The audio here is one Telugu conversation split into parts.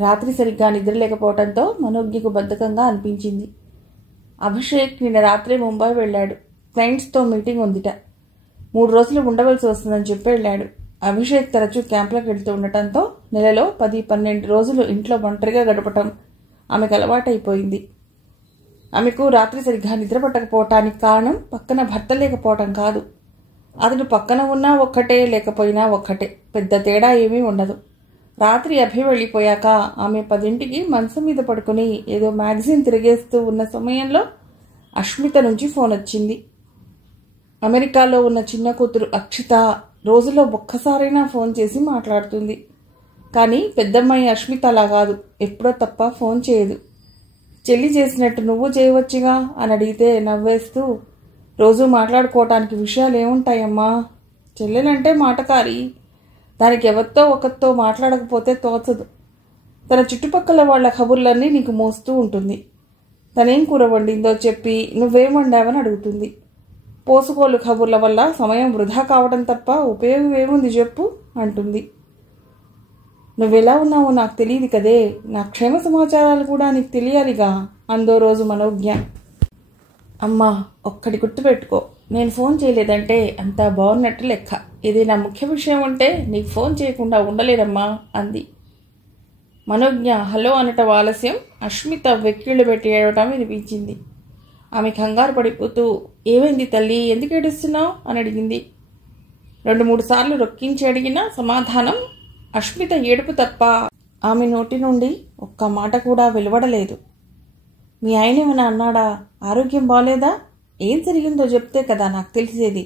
రాత్రి సరిగ్గా నిద్ర లేకపోవడంతో మనోజ్ఞకు బద్ధకంగా అనిపించింది. అభిషేక్ నిన్న రాత్రే ముంబై వెళ్ళాడు. క్లయింట్స్తో మీటింగ్ ఉందిట. 3 రోజులు ఉండవలసి వస్తుందని చెప్పి వెళ్ళాడు. అభిషేక్ తరచూ క్యాంపులకు వెళ్తూ ఉండటంతో నెలలో 10-12 రోజులు ఇంట్లో ఒంటరిగా గడపటం ఆమెకు అలవాటైపోయింది. ఆమెకు రాత్రి సరిగ్గా నిద్ర పట్టకపోవటానికి కారణం పక్కన భర్త లేకపోవటం కాదు. అతడు పక్కన ఉన్నా ఒక్కటే, లేకపోయినా ఒక్కటే, పెద్ద తేడా ఏమీ ఉండదు. రాత్రి అభి వెళ్ళిపోయాక ఆమె 10ంటికి మంచం మీద పడుకుని ఏదో మ్యాగజైన్ తిరిగేస్తూ ఉన్న సమయంలో అష్మిత నుంచి ఫోన్ వచ్చింది. అమెరికాలో ఉన్న చిన్న కూతురు అక్షిత రోజులో ఒక్కసారైనా ఫోన్ చేసి మాట్లాడుతుంది. కానీ పెద్దమ్మాయి అష్మిత అలా కాదు, ఎప్పుడో తప్ప ఫోన్ చేయదు. చెల్లి చేసినట్టు నువ్వు చేయవచ్చుగా అని అడిగితే నవ్వేస్తూ, రోజు మాట్లాడుకోవటానికి విషయాలు ఏముంటాయమ్మా, చెల్లెలంటే మాటకారి, దానికి ఎవరితో ఒకరితో మాట్లాడకపోతే తోచదు. తన చుట్టుపక్కల వాళ్ల కబుర్లన్నీ నీకు మోస్తూ ఉంటుంది. తనేం కూర వండిందో చెప్పి నువ్వేం వండావని అడుగుతుంది. పోసుకోలు కబుర్ల వల్ల సమయం వృధా కావడం తప్ప ఉపయోగం ఏముంది చెప్పు అంటుంది. నువ్వెలా ఉన్నావో నాకు తెలియదు కదే, నా క్షేమ సమాచారాలు కూడా నీకు తెలియాలిగా అందో రోజు మనోజ్ఞ. అమ్మా, ఒక్కటి గుర్తుపెట్టుకో, నేను ఫోన్ చేయలేదంటే అంతా బాగున్నట్టు లెక్క. ఏదైనా ముఖ్య విషయం ఉంటే నీకు ఫోన్ చేయకుండా ఉండలేనమ్మా అంది. మనోజ్ఞ హలో అనటం ఆలస్యం. అష్మిత వెక్కిళ్ళు పెట్టి ఏడవటం వినిపించింది. ఆమె కంగారు పడిపోతూ, ఏమైంది తల్లి, ఎందుకు ఏడుస్తున్నావు అని అడిగింది. 2-3 సార్లు రొక్కించి అడిగినా సమాధానం అష్మిత ఏడుపు తప్ప ఆమె నోటి నుండి ఒక్క మాట కూడా వెలువడలేదు. మీ ఆయన ఏమైనా అన్నాడా? ఆరోగ్యం బాలేదా? ఏం జరిగిందో చెప్తే కదా నాకు తెలిసేది.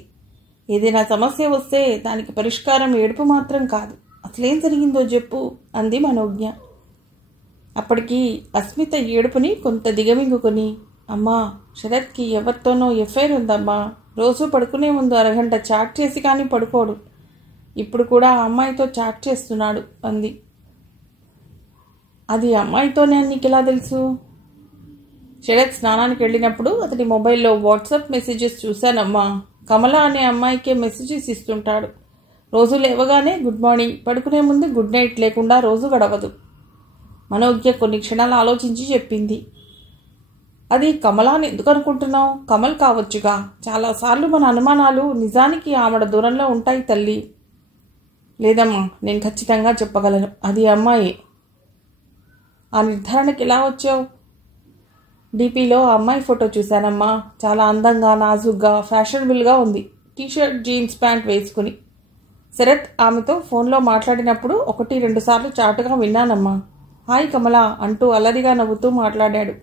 ఏదైనా సమస్య వస్తే దానికి పరిష్కారం ఏడుపు మాత్రం కాదు, అసలేం జరిగిందో చెప్పు అంది మనోజ్ఞ. అప్పటికి అస్మిత ఏడుపుని కొంత దిగమింగుకొని, అమ్మా, శరత్కి ఎవరితోనో ఎఫ్ఐఆర్ ఉందమ్మా, రోజు పడుకునే ముందు అరగంట చాట్ చేసి కానీ పడుకోడు. ఇప్పుడు కూడా ఆ అమ్మాయితో చాట్ చేస్తున్నాడు అంది. అది అమ్మాయితోనే అని నీకు ఎలా తెలుసు? శరత్ స్నానానికి వెళ్ళినప్పుడు అతడి మొబైల్లో వాట్సాప్ మెసేజెస్ చూశానమ్మా. కమల అనే అమ్మాయికే మెసేజెస్ ఇస్తుంటాడు. రోజు లేవగానే గుడ్ మార్నింగ్, పడుకునే ముందు గుడ్ నైట్ లేకుండా రోజు గడవదు. మనోజ్ఞ కొన్ని క్షణాలు ఆలోచించి చెప్పింది. అది కమలాని ఎందుకు అనుకుంటున్నావు? కమల్ కావచ్చుగా. చాలాసార్లు మన అనుమానాలు నిజానికి ఆమెడ దూరంలో ఉంటాయి తల్లి. లేదమ్మా, నేను ఖచ్చితంగా చెప్పగలను, అది అమ్మాయి. ఆ నిర్ధారణకి ఎలా వచ్చావు? డీపీలో అమ్మాయి ఫోటో చూశానమ్మా. చాలా అందంగా, నాజుగ్గా, ఫ్యాషనబుల్గా ఉంది. టీషర్ట్, జీన్స్ ప్యాంట్ వేసుకుని. శరత్ ఆమెతో ఫోన్లో మాట్లాడినప్పుడు 1-2 సార్లు చాటుగా విన్నానమ్మా. హాయ్ కమల అంటూ అల్లరిగా నవ్వుతూ మాట్లాడాడు.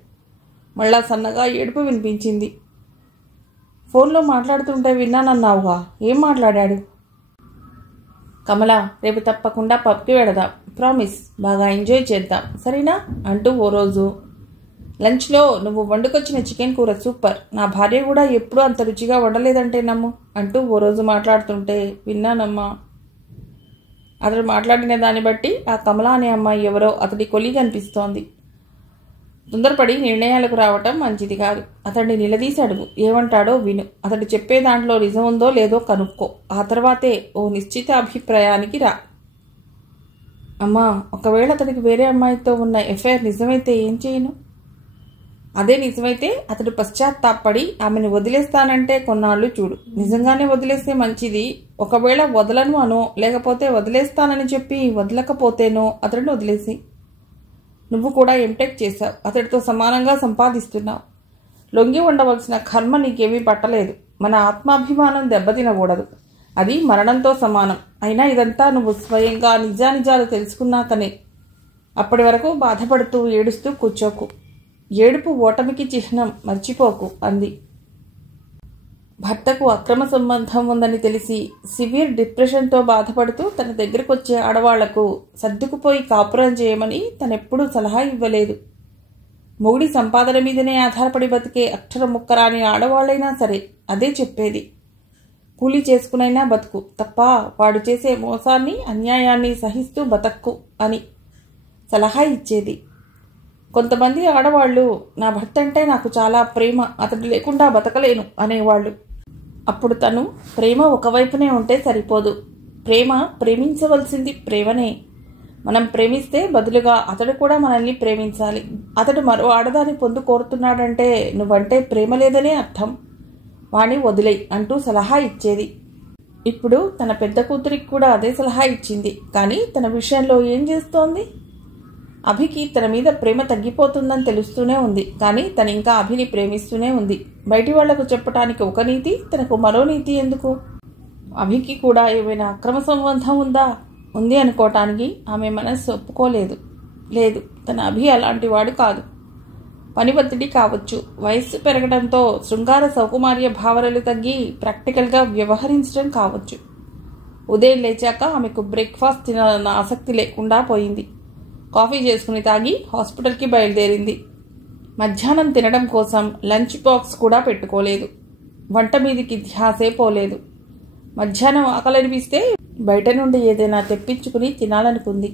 మళ్ళా సన్నగా ఏడుపు వినిపించింది. ఫోన్లో మాట్లాడుతుంటే విన్నానన్నావుగా, ఏం మాట్లాడాడు? కమల, రేపు తప్పకుండా పబ్కి వెళదాం, ప్రామిస్, బాగా ఎంజాయ్ చేద్దాం, సరేనా అంటూ ఓ రోజు, లంచ్లో నువ్వు వండుకొచ్చిన చికెన్ కూర సూపర్, నా భార్య కూడా ఎప్పుడూ అంత రుచిగా వండలేదంటే నమ్ము అంటూ ఓ రోజు మాట్లాడుతుంటే విన్నానమ్మా. అతడు మాట్లాడిన దాన్ని బట్టి ఆ కమల అనే అమ్మాయి ఎవరో అతడి కొలీగ్ అనిపిస్తోంది. తొందరపడి నిర్ణయాలకు రావటం మంచిది కాదు. అతడిని నిలదీసి అడుగు, ఏమంటాడో విను. అతడు చెప్పే దాంట్లో నిజం ఉందో లేదో కనుక్కో. ఆ తర్వాతే ఓ నిశ్చిత అభిప్రాయానికి రా. అమ్మా, ఒకవేళ అతడికి వేరే అమ్మాయితో ఉన్న ఎఫ్ఐఆర్ నిజమైతే ఏం చేయను? అదే నిజమైతే అతడు పశ్చాత్తాపడి ఆమెను వదిలేస్తానంటే కొన్నాళ్ళు చూడు. నిజంగానే వదిలేస్తే మంచిది. ఒకవేళ వదలను అనో, లేకపోతే వదిలేస్తానని చెప్పి వదలకపోతేనో అతడిని వదిలేసి. నువ్వు కూడా ఎంటెక్ చేశావు, అతడితో సమానంగా సంపాదిస్తున్నావు. లొంగి ఉండవలసిన కర్మ నీకేమీ పట్టలేదు. మన ఆత్మాభిమానం దెబ్బతినకూడదు, అది మరణంతో సమానం. అయినా ఇదంతా నువ్వు స్వయంగా నిజానిజాలు తెలుసుకున్నాకనే. అప్పటి వరకు బాధపడుతూ ఏడుస్తూ కూర్చోకు. ఏడుపు ఓటమికి చిహ్నం, మర్చిపోకు అంది. భర్తకు అక్రమ సంబంధం ఉందని తెలిసి సివియర్ డిప్రెషన్తో బాధపడుతూ తన దగ్గరకు వచ్చే ఆడవాళ్లకు సర్దుకుపోయి కాపురం చేయమని తనెప్పుడూ సలహా ఇవ్వలేదు. మొగుడి సంపాదన మీదనే ఆధారపడి బతికే అక్షర ముక్కరాని ఆడవాళ్లైనా సరే అదే చెప్పేది. కూలీ చేసుకునైనా బతుకు తప్ప వాడు చేసే మోసాన్ని, అన్యాయాన్ని సహిస్తూ బతక్కు అని సలహా ఇచ్చేది. కొంతమంది ఆడవాళ్లు, నా భర్త అంటే నాకు చాలా ప్రేమ, అతడు లేకుండా బతకలేను అనేవాళ్ళు. అప్పుడు తను, ప్రేమ ఒకవైపునే ఉంటే సరిపోదు, ప్రేమించవలసింది ప్రేమనే. మనం ప్రేమిస్తే బదులుగా అతడు కూడా మనల్ని ప్రేమించాలి. అతడు మరో ఆడదాన్ని పొందు కోరుతున్నాడంటే నువ్వంటే ప్రేమ లేదనే అర్థం. వాణ్ణి వదిలేయ్ అంటూ సలహా ఇచ్చేది. ఇప్పుడు తన పెద్ద కూతురికి కూడా అదే సలహా ఇచ్చింది. కానీ తన విషయంలో ఏం చేస్తోంది? అభికి తన మీద ప్రేమ తగ్గిపోతుందని తెలుస్తూనే ఉంది. కానీ తను ఇంకా అభిని ప్రేమిస్తూనే ఉంది. బయటి వాళ్లకు చెప్పటానికి ఒక నీతి, తనకు మరో నీతి ఎందుకు? అభికి కూడా ఏమైనా అక్రమ సంబంధం ఉందా? ఉంది అనుకోవటానికి ఆమె మనస్సు ఒప్పుకోలేదు. లేదు, తన అభి అలాంటి వాడు కాదు. పని ఒత్తిడి కావచ్చు, వయస్సు పెరగడంతో శృంగార సౌకుమార్య భావనలు తగ్గి ప్రాక్టికల్గా వ్యవహరించడం కావచ్చు. ఉదయం లేచాక ఆమెకు బ్రేక్ఫాస్ట్ తినాలన్న ఆసక్తి లేకుండా పోయింది. కాఫీ చేసుకుని తాగి హాస్పిటల్కి బయలుదేరింది. మధ్యాహ్నం తినడం కోసం లంచ్ బాక్స్ కూడా పెట్టుకోలేదు. వంట మీదికి ధ్యాసే పోలేదు. మధ్యాహ్నం ఆకలనిపిస్తే బయట నుండి ఏదైనా తెప్పించుకుని తినాలనుకుంది.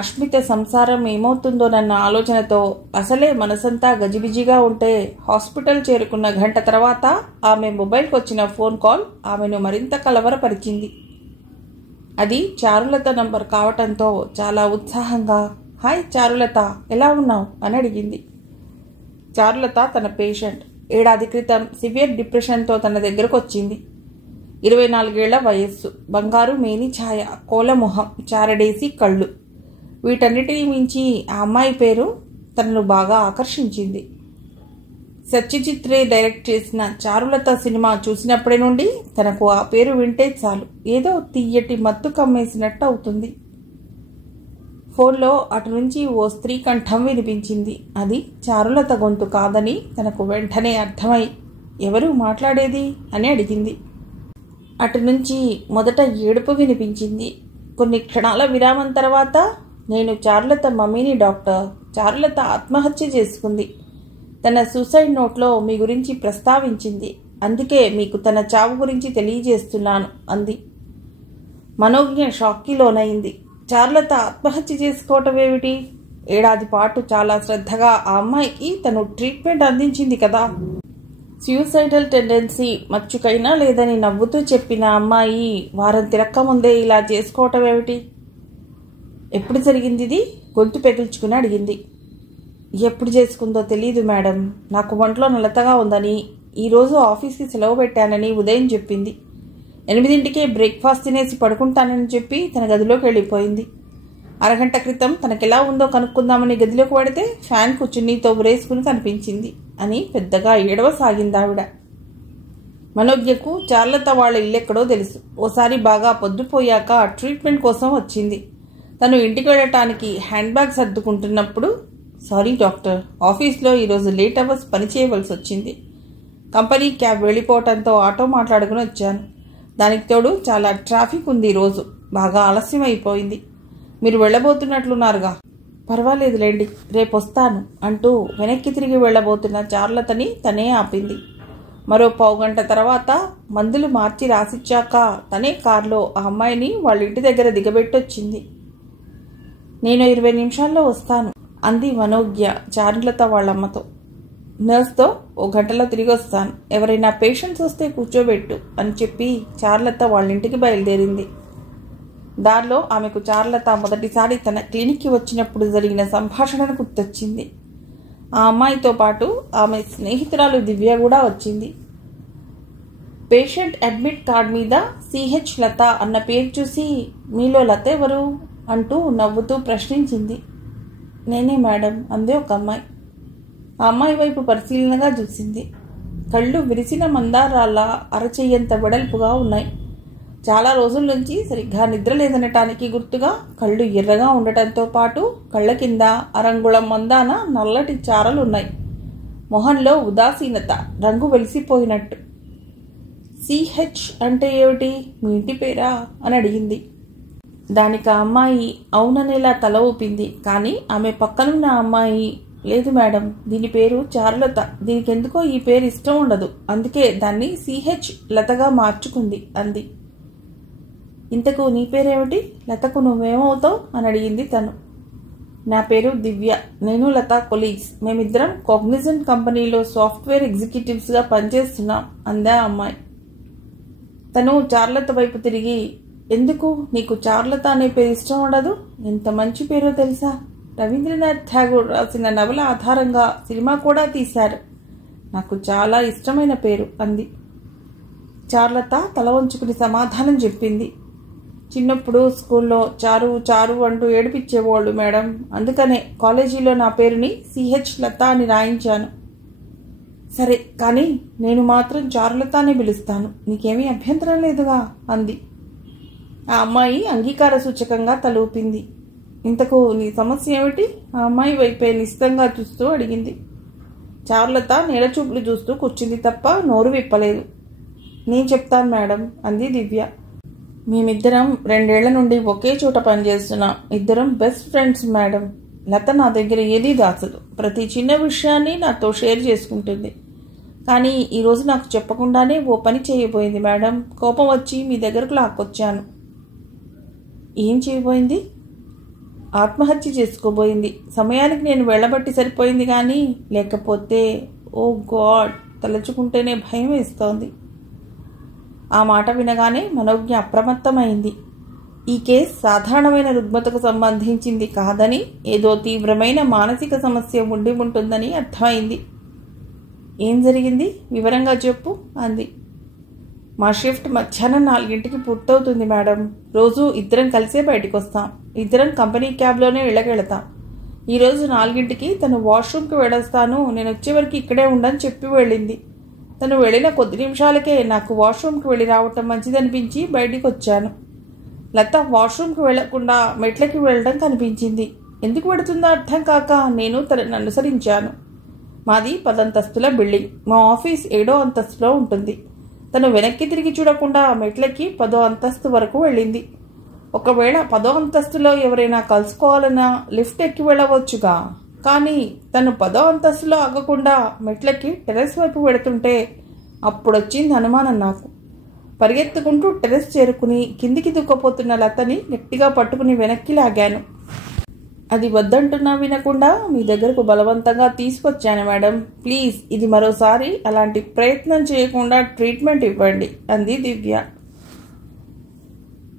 అష్మిత సంసారం ఏమవుతుందోనన్న ఆలోచనతో అసలే మనసంతా గజిబిజిగా ఉంటే హాస్పిటల్ చేరుకున్న గంట తర్వాత ఆమె మొబైల్కి వచ్చిన ఫోన్ కాల్ ఆమెను మరింత కలవరపరిచింది. అది చారులత నంబర్ కావటంతో చాలా ఉత్సాహంగా, హాయ్ చారులత, ఎలా ఉన్నావు అని అడిగింది. చారులత తన పేషెంట్. ఏడాది క్రితం సివియర్ డిప్రెషన్తో తన దగ్గరకు వచ్చింది. 24 ఏళ్ల వయస్సు, బంగారు మేని ఛాయ, కోలమొహం, చారడేసి కళ్ళు. వీటన్నిటినీ మించి ఆ అమ్మాయి పేరు తనను బాగా ఆకర్షించింది. సత్యజిత్ రే డైరెక్ట్ చేసిన చారులత సినిమా చూసినప్పటి నుండి తనకు ఆ పేరు వింటే చాలు ఏదో తీయటి మత్తు కమ్మేసినట్టు అవుతుంది. ఫోన్లో అటు నుంచి ఓ స్త్రీ కంఠం వినిపించింది. అది చారులత గొంతు కాదని తనకు వెంటనే అర్థమై, ఎవరు మాట్లాడేది అని అడిగింది. అటు నుంచి మొదట ఏడుపు వినిపించింది. కొన్ని క్షణాల విరామం తర్వాత, నేను చారులత మమ్మీని డాక్టర్. చారులత ఆత్మహత్య చేసుకుంది. తన సూసైడ్ నోట్లో మీ గురించి ప్రస్తావించింది. అందుకే మీకు తన చావు గురించి తెలియజేస్తున్నాను అంది. మనోజ్ఞ షాక్కి లోనైంది. చారులత ఆత్మహత్య చేసుకోవటం ఏమిటి? ఏడాది పాటు చాలా శ్రద్ధగా ఆ అమ్మాయికి తను ట్రీట్మెంట్ అందించింది కదా. సూసైడల్ టెండెన్సీ మచ్చుకైనా లేదని నవ్వుతూ చెప్పిన అమ్మాయి వారం తిరక్క ముందే ఇలా చేసుకోవటం ఏమిటి? ఎప్పుడు జరిగింది ఇది? గొంతు పెగిల్చుకుని అడిగింది. ఎప్పుడు చేసుకుందో తెలీదు మేడం. నాకు ఒంట్లో నలతగా ఉందని, ఈరోజు ఆఫీస్కి సెలవు పెట్టానని ఉదయం చెప్పింది. 8ంటికే బ్రేక్ఫాస్ట్ తినేసి పడుకుంటానని చెప్పి తన గదిలోకి వెళ్ళిపోయింది. అరగంట క్రితం తనకెలా ఉందో కనుక్కుందామని గదిలోకి పడితే ఫ్యాన్కు చున్నీతో ఉరేసుకుని కనిపించింది అని పెద్దగా ఏడవసాగిందావిడ. మనోజ్ఞకు చార్లత వాళ్ళ ఇల్లెక్కడో తెలుసు. ఓసారి బాగా పొద్దుపోయాక ట్రీట్మెంట్ కోసం వచ్చింది. తను ఇంటికి వెళ్ళటానికి హ్యాండ్ బ్యాగ్ సర్దుకుంటున్నప్పుడు, సారీ డాక్టర్, ఆఫీస్లో ఈరోజు లేట్ అవర్స్ పని చేయవలసి వచ్చింది. కంపెనీ క్యాబ్ వెళ్ళిపోవటంతో ఆటో మాట్లాడుకుని వచ్చాను. దానికి తోడు చాలా ట్రాఫిక్ ఉంది. ఈరోజు బాగా ఆలస్యం అయిపోయింది. మీరు వెళ్ళబోతున్నట్లున్నారుగా. పర్వాలేదులేండి, రేపొస్తాను అంటూ వెనక్కి తిరిగి వెళ్ళబోతున్న చార్లతని తనే ఆపింది. మరో పావుగంట తర్వాత మందులు మార్చి రాసిచ్చాక తనే కారులో ఆ అమ్మాయిని వాళ్ళ ఇంటి దగ్గర దిగబెట్టొచ్చింది. నేను 20 నిమిషాల్లో వస్తాను అంది మనోజ్ఞ చారులత వాళ్ళమ్మతో. నర్స్తో, 1 గంటలో తిరిగి వస్తాను, ఎవరైనా పేషెంట్స్ వస్తే కూర్చోబెట్టు అని చెప్పి చారులత వాళ్ళింటికి బయలుదేరింది. దారిలో ఆమెకు చారులత మొదటిసారి తన క్లినిక్కి వచ్చినప్పుడు జరిగిన సంభాషణను గుర్తొచ్చింది. ఆ అమ్మాయితో పాటు ఆమె స్నేహితురాలు దివ్య కూడా వచ్చింది. పేషెంట్ అడ్మిట్ కార్డ్ మీద సిహెచ్ లత అన్న పేరు చూసి, మీలో లత ఎవరు అంటూ నవ్వుతూ ప్రశ్నించింది. నేనే మేడం అందే ఒక అమ్మాయి. ఆ అమ్మాయి వైపు పరిశీలనగా చూసింది. కళ్ళు విరిసిన మందారాల అరచెయ్యంత వెడల్పుగా ఉన్నాయి. చాలా రోజుల నుంచి సరిగ్గా నిద్ర లేదనటానికి గుర్తుగా కళ్ళు ఎర్రగా ఉండటంతో పాటు కళ్ళ కింద అరంగుళం మందాన నల్లటి చారలున్నాయి. మొహంలో ఉదాసీనత, రంగు వెలిసిపోయినట్టు. సిహెచ్ అంటే ఏమిటి? మీ ఇంటి పేరా అని అడిగింది. దానికి ఆ అమ్మాయి అవుననేలా తల ఊపింది. కానీ ఆమె పక్కనున్న అమ్మాయి, లేదు మేడం, దీని పేరు చారులత. దీనికి ఎందుకో ఈ పేరు ఇష్టం ఉండదు, అందుకే దాన్ని సిహెచ్ లతగా మార్చుకుంది అంది. ఇంతకు నీ పేరేమిటి? లతకు నువ్వేమవుతావు అని అడిగింది తను. నా పేరు దివ్య. నేను లత కొలీగ్స్. మేమిద్దరం కాగ్నిజెంట్ కంపెనీలో సాఫ్ట్వేర్ ఎగ్జిక్యూటివ్స్గా పనిచేస్తున్నాం అందా అమ్మాయి. తను చార్లత వైపు తిరిగి, ఎందుకు నీకు చార్లత అనే పేరు ఇష్టం ఉండదు? ఎంత మంచి పేరో తెలుసా? రవీంద్రనాథ్ ఠాగూర్ రాసిన నవల ఆధారంగా సినిమా కూడా తీశారు. నాకు చాలా ఇష్టమైన పేరు అంది. చార్లత తల వంచుకుని సమాధానం చెప్పింది. చిన్నప్పుడు స్కూల్లో చారు చారు అంటూ ఏడిపించేవాళ్ళు మేడం. అందుకనే కాలేజీలో నా పేరుని సిహెచ్ లత అని రాయించాను. సరే, కానీ నేను మాత్రం చారులత అని పిలుస్తాను. నీకేమీ అభ్యంతరం లేదుగా అంది. ఆ అమ్మాయి అంగీకార సూచకంగా తల ఊపింది. ఇంతకు నీ సమస్య ఏమిటి? ఆ అమ్మాయి వైపే నిశితంగా చూస్తూ అడిగింది. చారులత నేలచూపులు చూస్తూ కూర్చుంది తప్ప నోరు విప్పలేదు. నేను చెప్తాను మేడం అంది దివ్య. మేమిద్దరం 2 ఏళ్ల నుండి ఒకే చోట పనిచేస్తున్నాం. ఇద్దరం బెస్ట్ ఫ్రెండ్స్ మేడం. లత నా దగ్గర ఏదీ దాచదు. ప్రతి చిన్న విషయాన్ని నాతో షేర్ చేసుకుంటుంది. కానీ ఈరోజు నాకు చెప్పకుండానే ఓ పని చేయబోయింది మేడం. కోపం వచ్చి మీ దగ్గరకు లాక్కొచ్చాను. ఏం చేయబోయింది? ఆత్మహత్య చేసుకోబోయింది. సమయానికి నేను వెళ్ళబట్టి సరిపోయింది, కానీ లేకపోతే ఓ గాడ్, తలుచుకుంటేనే భయం వేస్తోంది. ఆ మాట వినగానే మనోజ్ఞ అప్రమత్తమైంది. ఈ కేసు సాధారణమైన రుగ్మతకు సంబంధించింది కాదని, ఏదో తీవ్రమైన మానసిక సమస్య ఉండి ఉంటుందని అర్థమైంది. ఏం జరిగింది? వివరంగా చెప్పు అంది. మా షిఫ్ట్ మధ్యాహ్నం 4 పూర్తవుతుంది మేడం. రోజు ఇద్దరం కలిసే బయటకు వస్తాం. ఇద్దరం కంపెనీ క్యాబ్లోనే ఇళ్ళకెళతాం. ఈరోజు 4 తను వాష్రూమ్కి వెళ్ళొస్తాను, నేను వచ్చేవరకు ఇక్కడే ఉండని చెప్పి వెళ్ళింది. తను వెళ్ళిన కొద్ది నిమిషాలకే నాకు వాష్రూమ్కి వెళ్ళి రావటం మంచిదనిపించి బయటికి వచ్చాను. లత వాష్రూమ్కి వెళ్లకుండా మెట్లకి వెళ్ళడం కనిపించింది. ఎందుకు పెడుతుందో అర్థం కాక నేను తనని అనుసరించాను. మాది 10 అంతస్తుల బిల్డింగ్. మా ఆఫీస్ 7వ అంతస్తులో ఉంటుంది. తను వెనక్కి తిరిగి చూడకుండా మెట్లకి 10వ అంతస్తు వరకు వెళ్ళింది. ఒకవేళ 10వ అంతస్తులో ఎవరైనా కలుసుకోవాలన్నా లిఫ్ట్ ఎక్కి వెళ్ళవచ్చుగా. కానీ తను 10వ అంతస్తులో ఆగకుండా మెట్లకి టెర్రస్ వైపు వెళుతుంటే అప్పుడొచ్చింది అనుమానం నాకు. పరిగెత్తుకుంటూ టెర్రస్ చేరుకుని కిందికి దుక్కపోతున్న లతని గట్టిగా పట్టుకుని వెనక్కి లాగాను. అది వద్దంటున్నా వినకుండా మీ దగ్గరకు బలవంతంగా తీసుకొచ్చాను మేడం. ప్లీజ్, ఇది మరోసారి అలాంటి ప్రయత్నం చేయకుండా ట్రీట్మెంట్ ఇవ్వండి అంది దివ్య.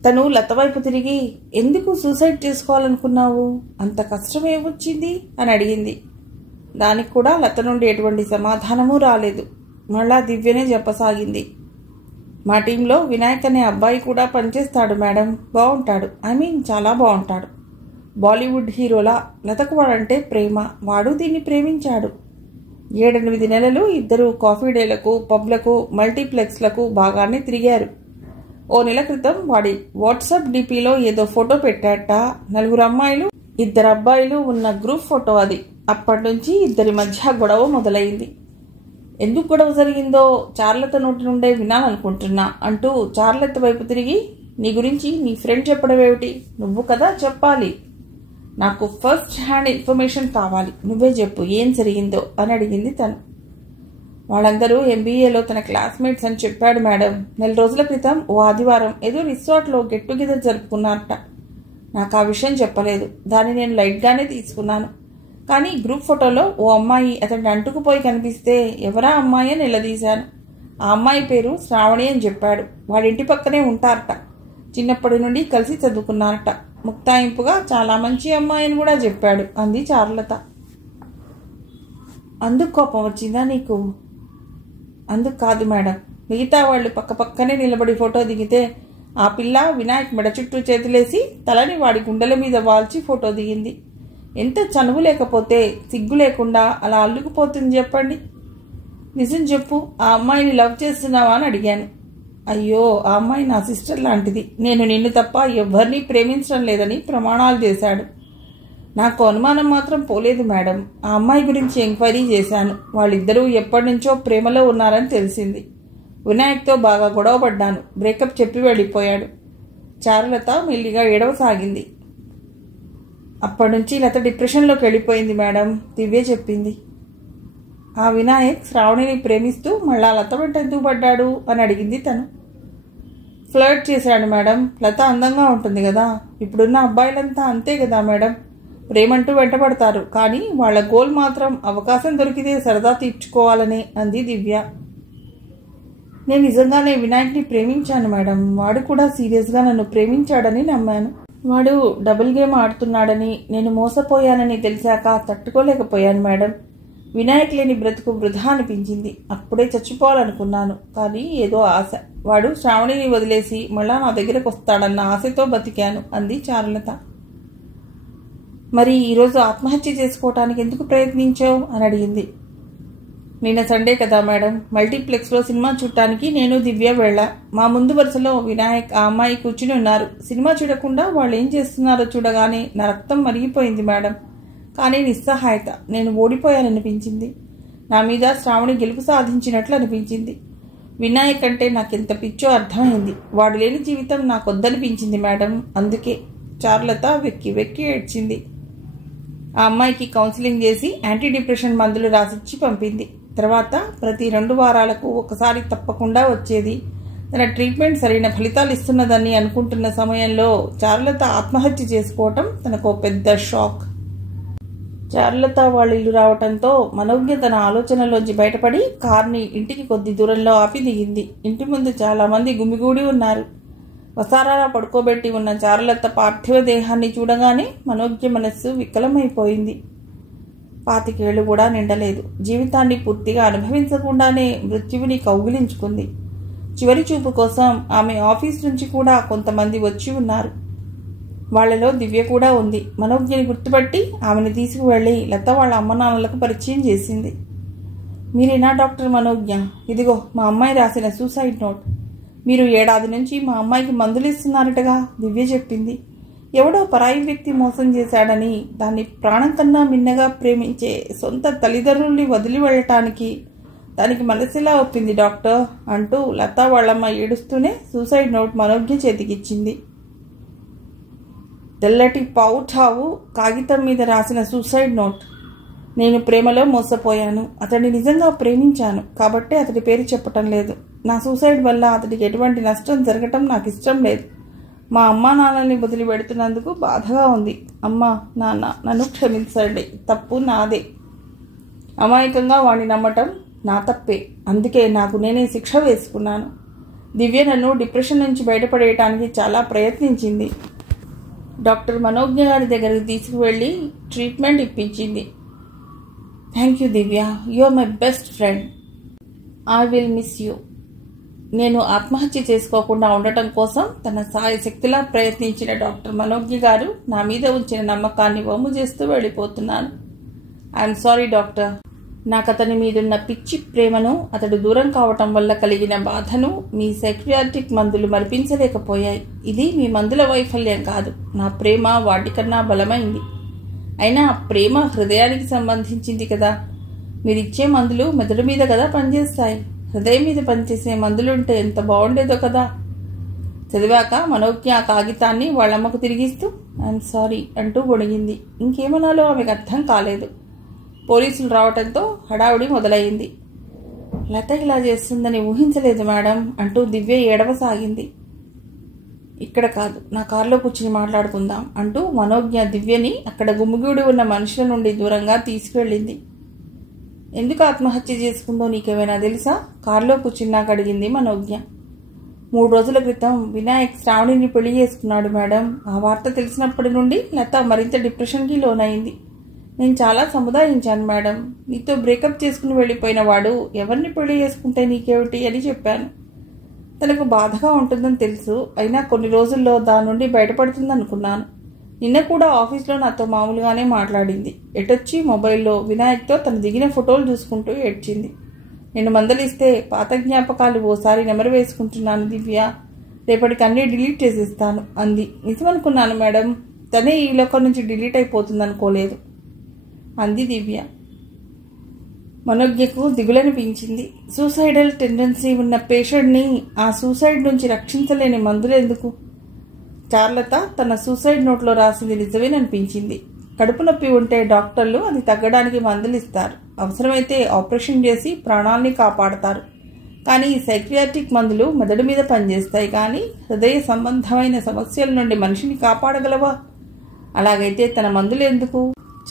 తను లత వైపు తిరిగి, ఎందుకు సూసైడ్ చేసుకోవాలనుకున్నావు? అంత కష్టం ఏమొచ్చింది అని అడిగింది. దానికి కూడా లత నుండి ఎటువంటి సమాధానమూ రాలేదు. మళ్ళా దివ్యనే చెప్పసాగింది. మా టీంలో వినాయక్ అనే అబ్బాయి కూడా పనిచేస్తాడు మేడం. బాగుంటాడు. చాలా బాగుంటాడు. బాలీవుడ్ హీరోలా. లతకు వాడంటే ప్రేమ. వాడు దీన్ని ప్రేమించాడు. 7-8 నెలలు ఇద్దరు కాఫీ డేలకు, పబ్లకు, మల్టీప్లెక్స్లకు బాగానే తిరిగారు. ఓ నెల క్రితం వాడి వాట్సాప్ డిపిలో ఏదో ఫోటో పెట్టాట. 4 అమ్మాయిలు 2 అబ్బాయిలు ఉన్న గ్రూప్ ఫోటో అది. అప్పటి నుంచి ఇద్దరి మధ్య గొడవ మొదలైంది. ఎందుకు గొడవ జరిగిందో చార్లత నోటి నుండే వినాలనుకుంటున్నా అంటూ చార్లత వైపు తిరిగి, నీ గురించి నీ ఫ్రెండ్ చెప్పడం ఏమిటి? నువ్వు కదా చెప్పాలి. నాకు ఫస్ట్ హ్యాండ్ ఇన్ఫర్మేషన్ కావాలి. నువ్వే చెప్పు, ఏం జరిగిందో అని అడిగింది తను. వాళ్ళందరూ MBAలో తన క్లాస్మేట్స్ అని చెప్పాడు మేడం. 4 రోజుల క్రితం ఓ ఆదివారం ఏదో రిసార్ట్లో గెట్ టుగెదర్ జరుపుకున్నారట. నాకు ఆ విషయం చెప్పలేదు. దాన్ని నేను లైట్గానే తీసుకున్నాను. కానీ గ్రూప్ ఫోటోలో ఓ అమ్మాయి అతన్ని అంటుకుపోయి కనిపిస్తే ఎవరా అమ్మాయి అని నిలదీశాను. ఆ అమ్మాయి పేరు శ్రావణి అని చెప్పాడు. వాడింటి పక్కనే ఉంటారట. చిన్నప్పటి నుండి కలిసి చదువుకున్నారట. ముక్తాయింపుగా చాలా మంచి అమ్మాయి అని కూడా చెప్పాడు అంది చారులత. అందుకు కోపం వచ్చిందా నీకు? అందుకు కాదు మేడం. మిగతా వాళ్ళు పక్కపక్కనే నిలబడి ఫోటో దిగితే ఆ పిల్ల వినాయక్ మెడ చుట్టూ చేతులేసి తలని వాడి గుండెల మీద వాల్చి ఫోటో దిగింది. ఎంత చనువు లేకపోతే, సిగ్గు లేకుండా అలా అల్లుకుపోతుంది చెప్పండి. నిజం చెప్పు, ఆ అమ్మాయిని లవ్ చేస్తున్నావా అని అడిగాను. అయ్యో, ఆ అమ్మాయి నా సిస్టర్ లాంటిది. నేను నిన్ను తప్ప ఎవరిని ప్రేమించడం లేదని ప్రమాణాలు చేశాడు. నాకు అనుమానం మాత్రం పోలేదు మేడం. ఆ అమ్మాయి గురించి ఎంక్వైరీ చేశాను. వాళ్ళిద్దరూ ఎప్పటి నుంచో ప్రేమలో ఉన్నారని తెలిసింది. వినాయక్తో బాగా గొడవపడ్డాను. బ్రేకప్ చెప్పి వెళ్ళిపోయాడు. చారులత మెల్లిగా ఏడవసాగింది. అప్పటి నుంచి లత డిప్రెషన్లోకి వెళ్ళిపోయింది మేడం, దివ్య చెప్పింది. ఆ వినాయక్ శ్రావణిని ప్రేమిస్తూ మళ్ళా లత వెంట ఎందుకు పడ్డాడు అని అడిగింది తను. ఫ్లర్ట్ చేశాడు మేడం. లత అందంగా ఉంటుంది కదా. ఇప్పుడున్న అబ్బాయిలంతా అంతే కదా మేడం. ప్రేమంటూ వెంటపడతారు, కానీ వాళ్ల గోల్ మాత్రం అవకాశం దొరికితే సరదా తీర్చుకోవాలని అంది దివ్య. నేను నిజంగానే వినాయక్ని ప్రేమించాను మేడం. వాడు కూడా సీరియస్గా నన్ను ప్రేమించాడని నమ్మాను. వాడు డబుల్ గేమ్ ఆడుతున్నాడని, నేను మోసపోయానని తెలిసాక తట్టుకోలేకపోయాను మేడం. వినాయక్ లేని బ్రతుకు వృధా అనిపించింది. అప్పుడే చచ్చిపోవాలనుకున్నాను. కానీ ఏదో ఆశ. వాడు శ్రావణిని వదిలేసి మళ్ళా నా దగ్గరకు వస్తాడన్న ఆశతో బతికాను అంది చారులత. మరి ఈరోజు ఆత్మహత్య చేసుకోవటానికి ఎందుకు ప్రయత్నించావు అని అడిగింది. నిన్న సండే కదా మేడం, మల్టీప్లెక్స్లో సినిమా చూడటానికి నేను దివ్య వెళ్ళా. మా ముందు వరుసలో వినాయక్ ఆ అమ్మాయి కూర్చుని ఉన్నారు. సినిమా చూడకుండా వాళ్ళు ఏం చేస్తున్నారో చూడగానే నా రక్తం మరిగిపోయింది మేడం. కానీ నిస్సహాయత. నేను ఓడిపోయాననిపించింది. నా మీద శ్రావణి గెలుపు సాధించినట్లు అనిపించింది. వినాయక్ అంటే నాకెంత పిచ్చో అర్థమైంది. వాడు లేని జీవితం నాకొద్దనిపించింది మేడం. అందుకే. చారులత వెక్కి వెక్కి ఏడ్చింది. ఆ అమ్మాయికి కౌన్సిలింగ్ చేసి యాంటీ డిప్రెషన్ మందులు రాసిచ్చి పంపింది. తర్వాత ప్రతి 2 వారాలకు ఒకసారి తప్పకుండా వచ్చేది. తన ట్రీట్మెంట్ సరైన ఫలితాలు ఇస్తున్నదని అనుకుంటున్న సమయంలో చారులత ఆత్మహత్య చేసుకోవటం తనకు పెద్ద షాక్. చారులత వాళ్ళ ఇల్లు రావటంతో మనోజ్ఞ తన ఆలోచనలోంచి బయటపడి కార్ని ఇంటికి కొద్ది దూరంలో ఆపి దిగింది. ఇంటి ముందు చాలా మంది గుమిగూడి ఉన్నారు. వసారాలా పడుకోబెట్టి ఉన్న చారులత పార్థివ దేహాన్ని చూడగానే మనోజ్ఞ మనస్సు వికలమైపోయింది. 25 ఏళ్లు కూడా నిండలేదు. జీవితాన్ని పూర్తిగా అనుభవించకుండానే మృత్యువుని కౌగిలించుకుంది. చివరి చూపు కోసం ఆమె ఆఫీస్ నుంచి కూడా కొంతమంది వచ్చి ఉన్నారు. వాళ్లలో దివ్య కూడా ఉంది. మనోజ్ఞని గుర్తుపట్టి ఆమెను తీసుకువెళ్లి లత వాళ్ళ అమ్మనాన్నలకు పరిచయం చేసింది. మీరేనా డాక్టర్ మనోజ్ఞ? ఇదిగో మా అమ్మాయి రాసిన సూసైడ్ నోట్. మీరు 1 ఏడాది నుంచి మా అమ్మాయికి మందులు ఇస్తున్నారటగా దివ్య చెప్పింది. ఎవడో పరాయి వ్యక్తి మోసం చేశాడని, దాన్ని ప్రాణం కన్నా మిన్నగా ప్రేమించే సొంత తల్లిదండ్రుల్ని వదిలి వెళ్ళటానికి దానికి మనసులా ఒప్పింది డాక్టర్ అంటూ లత వాళ్ళమ్మ ఏడుస్తూనే సూసైడ్ నోట్ మనోజ్ఞ చేతికిచ్చింది. తెల్లటి పావుఠావు కాగితం మీద రాసిన సూసైడ్ నోట్. నేను ప్రేమలో మోసపోయాను. అతన్ని నిజంగా ప్రేమించాను కాబట్టే అతడి పేరు చెప్పటం లేదు. నా సూసైడ్ వల్ల అతడికి ఎటువంటి నష్టం జరగటం నాకు ఇష్టం లేదు. మా అమ్మా నాన్నల్ని వదిలి పెడుతున్నందుకు బాధగా ఉంది. అమ్మా నాన్న నన్ను క్షమించండి. తప్పు నాదే. అమాయకంగా వాడిని నమ్మటం నా తప్పే. అందుకే నాకు నేనే శిక్ష వేసుకున్నాను. దివ్య నన్ను డిప్రెషన్ నుంచి బయటపడేయటానికి చాలా ప్రయత్నించింది. డాక్టర్ మనోజ్ఞ గారి దగ్గరికి తీసుకువెళ్ళి ట్రీట్మెంట్ ఇప్పించింది. Thank you Divya. You are my best friend. I will miss you. నేను ఆత్మహత్య చేసుకోకుండా ఉండటం కోసం తన సాయశక్తిలా ప్రయత్నించిన డాక్టర్ మనోజ్ఞ గారు నా మీద ఉంచిన నమ్మకాన్ని వమ్ము చేస్తూ వెళ్ళిపోతున్నాను. I'm sorry doctor. నాకు అతని మీదున్న పిచ్చి ప్రేమను, అతడు దూరం కావటం వల్ల కలిగిన బాధను మీ సైకియాట్రిక్ మందులు మరిపించలేకపోయాయి. ఇది మీ మందుల వైఫల్యం కాదు. నా ప్రేమ వాటికన్నా బలమైంది. అయినా ప్రేమ హృదయానికి సంబంధించింది కదా. మీరిచ్చే మందులు మెదడు మీద కదా పనిచేస్తాయి. హృదయం మీద పనిచేసే మందులుంటే ఎంత బాగుండేదో కదా. చదివాక మనోజ్ఞ ఆ కాగితాన్ని వాళ్ళమ్మకు తిరిగిస్తూ ఐఎమ్ సారీ అంటూ గొణిగింది. ఇంకేమనాలో ఆమెకు అర్థం కాలేదు. పోలీసులు రావటంతో హడావుడి మొదలయ్యింది. లత ఇలా చేస్తుందని ఊహించలేదు మేడం అంటూ దివ్య ఏడవసాగింది. ఇక్కడ కాదు, నా కారులో కూర్చుని మాట్లాడుకుందాం అంటూ మనోజ్ఞ దివ్యని అక్కడ గుమిగూడి ఉన్న మనుషుల నుండి దూరంగా తీసుకువెళ్ళింది. ఎందుకు ఆత్మహత్య చేసుకుందో నీకేమైనా తెలుసా? కారులో కూర్చున్నాక అడిగింది మనోజ్ఞ. 3 రోజుల క్రితం వినాయక్ శ్రావణిని పెళ్లి చేసుకున్నాడు మేడం. ఆ వార్త తెలిసినప్పటి నుండి లత మరింత డిప్రెషన్కి లోనైంది. నేను చాలా సముదాయించాను మేడం. నీతో బ్రేకప్ చేసుకుని వెళ్ళిపోయిన వాడు ఎవరిని పెళ్లి చేసుకుంటే నీకేమిటి అని చెప్పాను. తనకు బాధగా ఉంటుందని తెలుసు. అయినా కొన్ని రోజుల్లో దాని నుండి బయటపడుతుందనుకున్నాను. నిన్న కూడా ఆఫీస్లో నాతో మామూలుగానే మాట్లాడింది. ఎటొచ్చి మొబైల్లో వినాయక్తో తను దిగిన ఫోటోలు చూసుకుంటూ ఏడ్చింది. నేను మందలిస్తే పాత జ్ఞాపకాలు ఓసారి నెమరు వేసుకుంటున్నాను దివ్య. రేపటికి అన్నీ డిలీట్ చేసేస్తాను అంది. నిజమనుకున్నాను మేడం. తనే ఈ లోకం నుంచి డిలీట్ అయిపోతుందనుకోలేదు అంది దివ్య. మనోజ్ఞకు దిగులనిపించింది. సూసైడల్ టెండెన్సీ ఉన్న పేషెంట్ని ఆ సూసైడ్ నుంచి రక్షించలేని మందులెందుకు? చార్లత తన సూసైడ్ నోట్లో రాసింది నిజమేననిపించింది. కడుపు నొప్పి ఉంటే డాక్టర్లు అది తగ్గడానికి మందులు ఇస్తారు. అవసరమైతే ఆపరేషన్ చేసి ప్రాణాల్ని కాపాడతారు. కానీ ఈ సైకియాట్రిక్ మందులు మెదడు మీద పనిచేస్తాయి కానీ హృదయ సంబంధమైన సమస్యల నుండి మనిషిని కాపాడగలవా? అలాగైతే తన మందులు ఎందుకు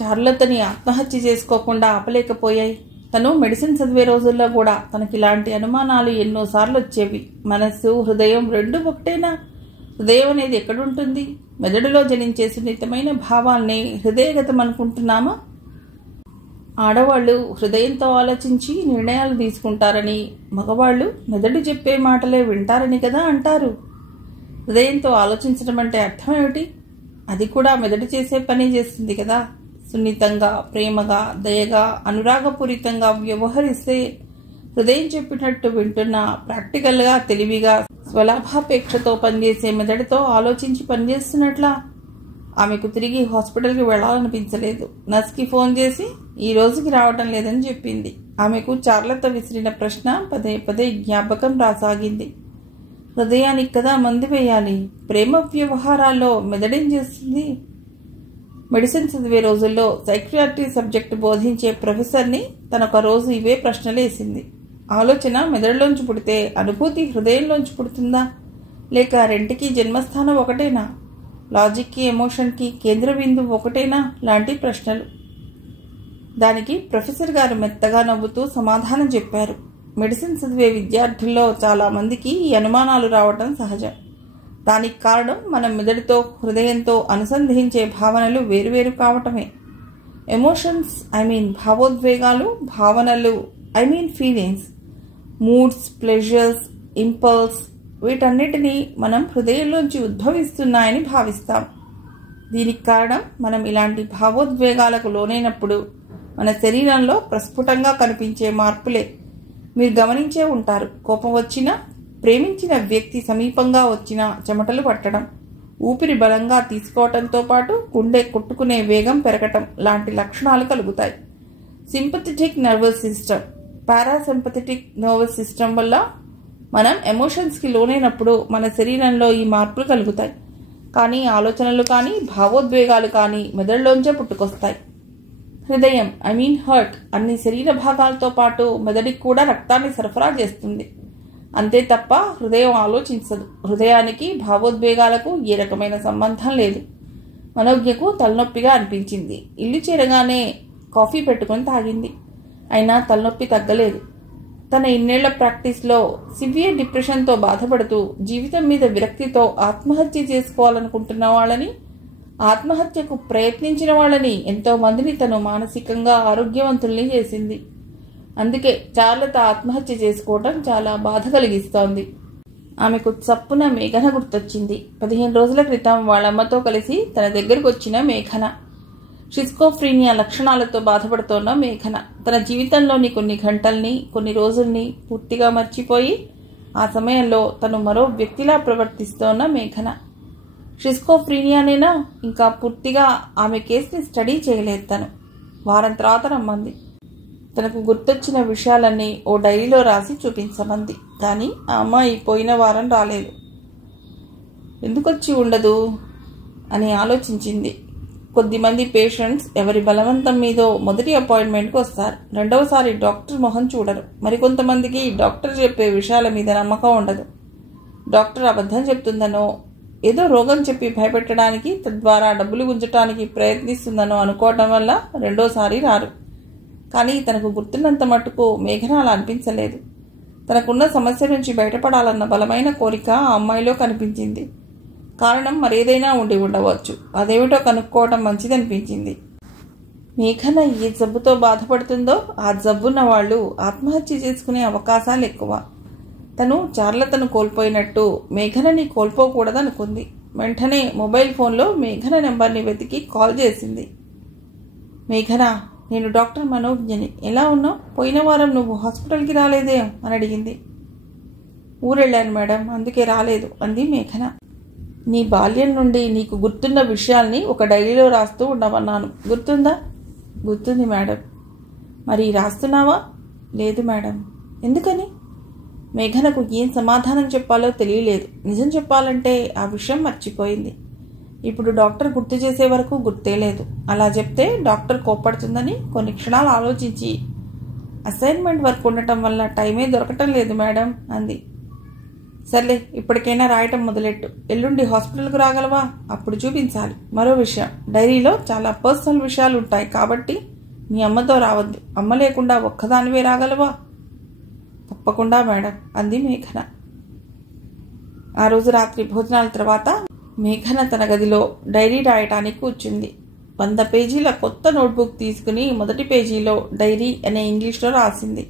చార్లతని ఆత్మహత్య చేసుకోకుండా ఆపలేకపోయాయి? తను మెడిసిన్ చదివే రోజుల్లో కూడా తనకి ఇలాంటి అనుమానాలు ఎన్నోసార్లు వచ్చేవి. మనస్సు, హృదయం రెండు ఒకటేనా? హృదయం అనేది ఎక్కడుంటుంది? మెదడులో జనించే సున్నితమైన భావాల్ని హృదయగతం అనుకుంటున్నామా? ఆడవాళ్లు హృదయంతో ఆలోచించి నిర్ణయాలు తీసుకుంటారని, మగవాళ్ళు మెదడు చెప్పే మాటలే వింటారని కదా అంటారు. హృదయంతో ఆలోచించడం అంటే అర్థం ఏమిటి? అది కూడా మెదడు చేసే పని చేస్తుంది కదా. సున్నితంగా, ప్రేమగా, దయగా, అనురాగపూరితంగా వ్యవహరిస్తే హృదయం చెప్పినట్టు వింటున్నా, ప్రాక్టికల్గా, తెలివిగా, స్వలాభాపేక్షతో పనిచేసే మెదడుతో ఆలోచించి పనిచేస్తున్నట్లా? ఆమెకు తిరిగి హాస్పిటల్కి వెళ్లాలనిపించలేదు. నర్స్కి ఫోన్ చేసి ఈ రోజుకి రావటం లేదని చెప్పింది. ఆమెకు చార్లతో విసిరిన ప్రశ్న పదే పదే జ్ఞాపకం రాసాగింది. హృదయానికి కదా మందు వేయాలి. ప్రేమ వ్యవహారాల్లో మెదడేం చేస్తుంది? మెడిసిన్ చదివే రోజుల్లో సైకియాట్రీ సబ్జెక్టు బోధించే ప్రొఫెసర్ని తనొక రోజు ఇవే ప్రశ్నలేసింది. ఆలోచన మెదడులోంచి పుడితే అనుభూతి హృదయంలోంచి పుడుతుందా? లేక రెంటికి జన్మస్థానం ఒకటేనా? లాజిక్కి, ఎమోషన్కి కేంద్ర బిందువు ఒకటేనా? లాంటి ప్రశ్నలు. దానికి ప్రొఫెసర్ గారు మెత్తగా నవ్వుతూ సమాధానం చెప్పారు. మెడిసిన్ చదివే విద్యార్థుల్లో చాలా మందికి ఈ అనుమానాలు రావటం సహజం. దానికి కారణం మనం మెదడుతో, హృదయంతో అనుసంధించే భావనలు వేరువేరు కావటమే. ఎమోషన్స్ భావోద్వేగాలు, భావనలు ఫీలింగ్స్, మూడ్స్, ప్లెజర్స్, ఇంపల్స్, వీటన్నిటినీ మనం హృదయంలోంచి ఉద్భవిస్తున్నాయని భావిస్తాం. దీనికి కారణం మనం ఇలాంటి భావోద్వేగాలకు లోనైనప్పుడు మన శరీరంలో ప్రస్ఫుటంగా కనిపించే మార్పులే. మీరు గమనించే ఉంటారు. కోపం వచ్చినా, ప్రేమించిన వ్యక్తి సమీపంగా వచ్చినా చెమటలు పట్టడం, ఊపిరి బలంగా తీసుకోవటంతో పాటు గుండె కొట్టుకునే వేగం పెరగటం లాంటి లక్షణాలు కలుగుతాయి. Sympathetic nervous system, parasympathetic nervous system వల్ల మనం ఎమోషన్స్కి లోనైనప్పుడు మన శరీరంలో ఈ మార్పులు కలుగుతాయి. కానీ ఆలోచనలు కానీ, భావోద్వేగాలు కానీ మెదడులోంచే పుట్టుకొస్తాయి. హృదయం హార్ట్ అన్ని శరీర భాగాలతో పాటు మెదడికి కూడా రక్తాన్ని సరఫరా చేస్తుంది. అంతే తప్ప హృదయం ఆలోచించదు. హృదయానికి భావోద్వేగాలకు ఏ రకమైన సంబంధం లేదు. మనోజ్ఞకు తలనొప్పిగా అనిపించింది. ఇల్లు చేరగానే కాఫీ పెట్టుకుని తాగింది. అయినా తలనొప్పి తగ్గలేదు. తన ఇన్నేళ్ల ప్రాక్టీస్లో సివియర్ డిప్రెషన్తో బాధపడుతూ, జీవితం మీద విరక్తితో ఆత్మహత్య చేసుకోవాలనుకుంటున్న వాళ్ళని, ఆత్మహత్యకు ప్రయత్నించిన వాళ్ళని, ఎంతో మందిని తను మానసికంగా ఆరోగ్యవంతుల్ని చేసింది. అందుకే చార్లత ఆత్మహత్య చేసుకోవటం చాలా బాధ కలిగిస్తోంది. ఆమెకు చప్పున మేఘన గుర్తొచ్చింది. 15 రోజుల క్రితం వాళ్ళమ్మతో కలిసి తన దగ్గరకు వచ్చిన మేఘన. షిస్కోఫ్రీనియా లక్షణాలతో బాధపడుతోన్న మేఘన తన జీవితంలోని కొన్ని గంటల్ని, కొన్ని రోజుల్ని పూర్తిగా మర్చిపోయి ఆ సమయంలో తను మరో వ్యక్తిలా ప్రవర్తిస్తోన్న మేఘన. షిస్కోఫ్రీనియానేనా? ఇంకా పూర్తిగా ఆమె కేసుని స్టడీ చేయలేదు. తను వారం తర్వాత రమ్మంది. తనకు గుర్తొచ్చిన విషయాలన్నీ ఓ డైరీలో రాసి చూపించమంది. కానీ ఆ అమ్మాయి పోయిన వారం రాలేదు. ఎందుకొచ్చి ఉండదు అని ఆలోచించింది. కొద్దిమంది పేషెంట్స్ ఎవరి బలవంతం మీదో మొదటి అపాయింట్మెంట్కి వస్తారు. రెండవసారి డాక్టర్ మొహం చూడరు. మరికొంతమందికి డాక్టర్ చెప్పే విషయాల మీద నమ్మకం ఉండదు. డాక్టర్ అబద్ధం చెప్తుందనో, ఏదో రోగం చెప్పి భయపెట్టడానికి, తద్వారా డబ్బులు గుంజటానికి ప్రయత్నిస్తుందనో అనుకోవటం వల్ల రెండోసారి రారు. కానీ తనకు గుర్తున్నంత మట్టుకు మేఘన అలా అనిపించలేదు. తనకున్న సమస్య నుంచి బయటపడాలన్న బలమైన కోరిక ఆ అమ్మాయిలో కనిపించింది. కారణం మరేదైనా ఉండి ఉండవచ్చు. అదేమిటో కనుక్కోవటం మంచిదనిపించింది. మేఘన ఏ జబ్బుతో బాధపడుతుందో ఆ జబ్బున్న వాళ్ళు ఆత్మహత్య చేసుకునే అవకాశాలు ఎక్కువ. తను చార్లతను కోల్పోయినట్టు మేఘనని కోల్పోకూడదనుకుంది. వెంటనే మొబైల్ ఫోన్లో మేఘన నెంబర్ని వెతికి కాల్ చేసింది. మేఘన, నేను డాక్టర్ మనోజ్ఞని. ఎలా ఉన్నావు? పోయిన వారం నువ్వు హాస్పిటల్కి రాలేదే అని అడిగింది. ఊరెళ్ళాను మేడం, అందుకే రాలేదు అంది మేఘన. నీ బాల్యం నుండి నీకు గుర్తున్న విషయాల్ని ఒక డైరీలో రాస్తూ ఉండమన్నాను. గుర్తుందా? గుర్తుంది మేడం. మరి రాస్తున్నావా? లేదు మేడం. ఎందుకని? మేఘనకు ఏం సమాధానం చెప్పాలో తెలియలేదు. నిజం చెప్పాలంటే ఆ విషయం మర్చిపోయింది. ఇప్పుడు డాక్టర్ గుర్తు చేసే వరకు గుర్తే లేదు. అలా చెప్తే డాక్టర్ కోప్పడుతుందని కొన్ని క్షణాలు ఆలోచించి, అసైన్మెంట్ వర్క్ ఉండటం వల్ల టైమే దొరకటం లేదు మేడం అంది. సర్లే, ఇప్పటికైనా రాయటం మొదలెట్టు. ఎల్లుండి హాస్పిటల్కు రాగలవా? అప్పుడు చూపించాలి. మరో విషయం, డైరీలో చాలా పర్సనల్ విషయాలు ఉంటాయి కాబట్టి మీ అమ్మతో రావద్దు. అమ్మ లేకుండా ఒక్కదానివే రాగలవా? తప్పకుండా మేడం అంది మేఘన. ఆ రోజు రాత్రి భోజనాల తర్వాత మేఘన తన గదిలో డైరీ రాయటానికి కూర్చుంది. 100 పేజీల కొత్త నోట్బుక్ తీసుకుని మొదటి పేజీలో డైరీ అనే ఇంగ్లీష్లో రాసింది.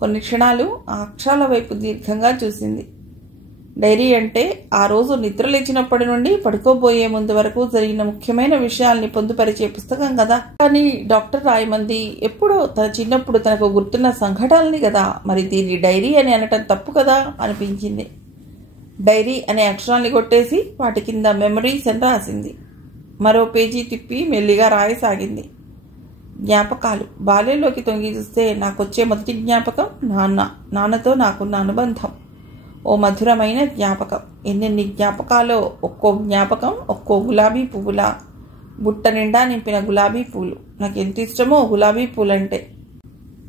కొన్ని క్షణాలు ఆ అక్షరాల వైపు దీర్ఘంగా చూసింది. డైరీ అంటే ఆ రోజు నిద్రలేచినప్పటి నుండి పడుకోబోయే ముందు వరకు జరిగిన ముఖ్యమైన విషయాల్ని పొందుపరిచే పుస్తకం కదా. కానీ డాక్టర్ రాయమంది ఎప్పుడో తన చిన్నప్పుడు తనకు గుర్తున్న సంఘటనల్ని కదా. మరి దీన్ని డైరీ అని అనటం తప్పు కదా అనిపించింది. డైరీ అనే అక్షరాన్ని కొట్టేసి వాటి కింద మెమరీస్ అని రాసింది. మరో పేజీ తిప్పి మెల్లిగా రాయసాగింది. జ్ఞాపకాలు. బాల్యంలోకి తొంగి చూస్తే నాకొచ్చే మొదటి జ్ఞాపకం నాన్నతో నాకున్న అనుబంధం. ఓ మధురమైన జ్ఞాపకం. ఎన్నెన్ని జ్ఞాపకాలో. ఒక్కో జ్ఞాపకం ఒక్కో గులాబీ పువ్వులా. బుట్ట నిండా నింపిన గులాబీ పూలు. నాకు ఎంత ఇష్టమో గులాబీ పూలంటే.